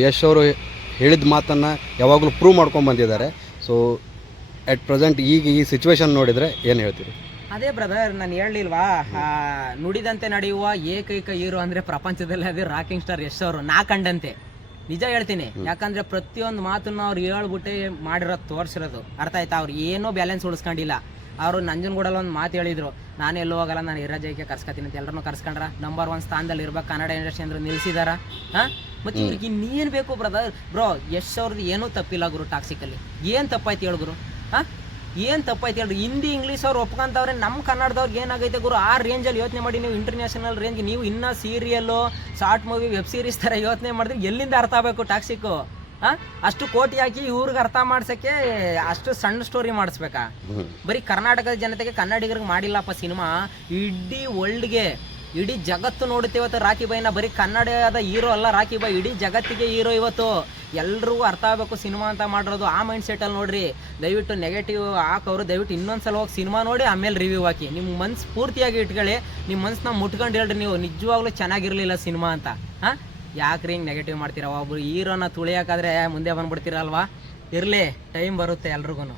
ಯಶ್ ಅವರು ಹೇಳಿದ ಮಾತನ್ನು ಯಾವಾಗಲೂ ಪ್ರೂವ್ ಮಾಡ್ಕೊಂಡು ಬಂದಿದ್ದಾರೆ. ಸೊ ಅಟ್ ಪ್ರೆಸೆಂಟ್ ಈಗ ಈ ಸಿಚುವೇಶನ್ ನೋಡಿದರೆ ಏನು ಹೇಳ್ತೀರಿ? ಅದೇ ಬ್ರದರ್, ನಾನು ಹೇಳಲಿಲ್ವಾ, ನುಡಿದಂತೆ ನಡೆಯುವ ಏಕೈಕ ಹೀರೋ ಅಂದರೆ ಪ್ರಪಂಚದಲ್ಲಿ ಅದೇ ರಾಕಿಂಗ್ ಸ್ಟಾರ್ ಯಶ್ ಅವರು, ನಾ ಕಂಡಂತೆ. ನಿಜ ಹೇಳ್ತೀನಿ, ಯಾಕಂದರೆ ಪ್ರತಿಯೊಂದು ಮಾತನ್ನು ಅವ್ರು ಹೇಳ್ಬಿಟ್ಟೆ ಮಾಡಿರೋದು, ತೋರಿಸಿರೋದು. ಅರ್ಥ ಆಯ್ತಾ? ಅವ್ರು ಏನೋ ಬ್ಯಾಲೆನ್ಸ್ ಉಳಿಸ್ಕೊಂಡಿಲ್ಲ. ಅವರು ನಂಜನಗೂಡಲ್ಲಿ ಒಂದು ಮಾತು ಹೇಳಿದರು, ನಾನು ಎಲ್ಲೂ ಹೋಗಲ್ಲ, ನಾನು ಇರಾಜಯ್ಯಕ್ಕೆ ಕರ್ಸ್ಕೊತೀನಿ ಅಂತ. ಎಲ್ಲರನ್ನೂ ಕರ್ಸ್ಕೊಂಡ್ರ ನಂಬರ್ 1 ಸ್ಥಾನದಲ್ಲಿ ಇರ್ಬೇಕು ಕನ್ನಡ ಇಂಡಸ್ಟ್ರಿ ಅಂದ್ರೆ ನಿಲ್ಸಿದಾರ. ಮತ್ತು ಇವ್ರಿಗೆ ಇನ್ನೇನು ಬೇಕು ಬ್ರದರ್? ಬ್ರೋ, ಯಶ್ ಅವ್ರದ್ದು ಏನೂ ತಪ್ಪಿಲ್ಲ ಗುರು. ಟಾಕ್ಸಿಕಲ್ಲಿ ಏನು ತಪ್ಪಾಯ್ತು ಹೇಳು ಗುರು? ಏನು ತಪ್ಪಾಯ್ತು ಹೇಳ್ರಿ? ಹಿಂದಿ ಇಂಗ್ಲೀಷ್ ಅವ್ರು ಒಪ್ಕೊಂತವ್ರೆ, ನಮ್ಮ ಕನ್ನಡದವ್ರಿಗೆ ಏನಾಗೈತೆ ಗುರು? ಆ ರೇಂಜಲ್ಲಿ ಯೋಚನೆ ಮಾಡಿ ನೀವು ಇಂಟರ್ನ್ಯಾಷನಲ್ ರೇಂಜ್, ನೀವು ಇನ್ನೂ serial, short movie, web series ಥರ ಯೋಚನೆ ಮಾಡಿದ್ರೆ ಎಲ್ಲಿಂದ ಅರ್ಥ ಆಗಬೇಕು ಟಾಕ್ಸಿಕ್ಕು? ಅಷ್ಟು ಕೋಟಿ ಹಾಕಿ ಇವ್ರಿಗೆ ಅರ್ಥ ಮಾಡ್ಸೋಕ್ಕೆ ಅಷ್ಟು ಸಣ್ಣ ಸ್ಟೋರಿ ಮಾಡಿಸ್ಬೇಕಾ? ಬರೀ ಕರ್ನಾಟಕದ ಜನತೆಗೆ, ಕನ್ನಡಿಗರಿಗೆ ಮಾಡಿಲ್ಲಪ್ಪ ಸಿನಿಮಾ, ಇಡೀ ವರ್ಲ್ಡ್ಗೆ, ಇಡೀ ಜಗತ್ತು ನೋಡುತ್ತೆ ಇವತ್ತು ರಾಕಿ ಬಾಯ್ನ. ಬರೀ ಕನ್ನಡದ ಹೀರೋ ಅಲ್ಲ ರಾಕಿ ಬಾಯ್, ಇಡೀ ಜಗತ್ತಿಗೆ ಹೀರೋ ಇವತ್ತು. ಎಲ್ರಿಗೂ ಅರ್ಥ ಆಗಬೇಕು ಸಿನಿಮಾ ಅಂತ ಮಾಡಿರೋದು. ಆ ಮೈಂಡ್ ಸೆಟ್ಟಲ್ಲಿ ನೋಡ್ರಿ. ದಯವಿಟ್ಟು ನೆಗೆಟಿವ್ ಹಾಕೋರು ದಯವಿಟ್ಟು ಇನ್ನೊಂದ್ಸಲ ಹೋಗಿ ಸಿನಿಮಾ ನೋಡಿ ಆಮೇಲೆ ರಿವ್ಯೂ ಹಾಕಿ. ನಿಮ್ಮ ಮನ್ಸು ಪೂರ್ತಿಯಾಗಿ ಇಟ್ಕೊಳ್ಳಿ, ನಿಮ್ಮ ಮನ್ಸನ್ನ ಮುಟ್ಕೊಂಡು ಹೇಳ್ರಿ ನೀವು ನಿಜವಾಗ್ಲೂ ಚೆನ್ನಾಗಿರಲಿಲ್ಲ ಸಿನಿಮಾ ಅಂತ. ಯಾಕ್ರಿ ಹಿಂಗೆ ನೆಗೆಟಿವ್ ಮಾಡ್ತೀರಾ? ಒಬ್ರು ಹೀರೋನ ತುಳಿಯೋಕ್ಕಾದ್ರೆ ಮುಂದೆ ಬಂದ್ಬಿಡ್ತೀರಲ್ವಾ? ಇರಲಿ, ಟೈಮ್ ಬರುತ್ತೆ ಎಲ್ರಿಗೂ.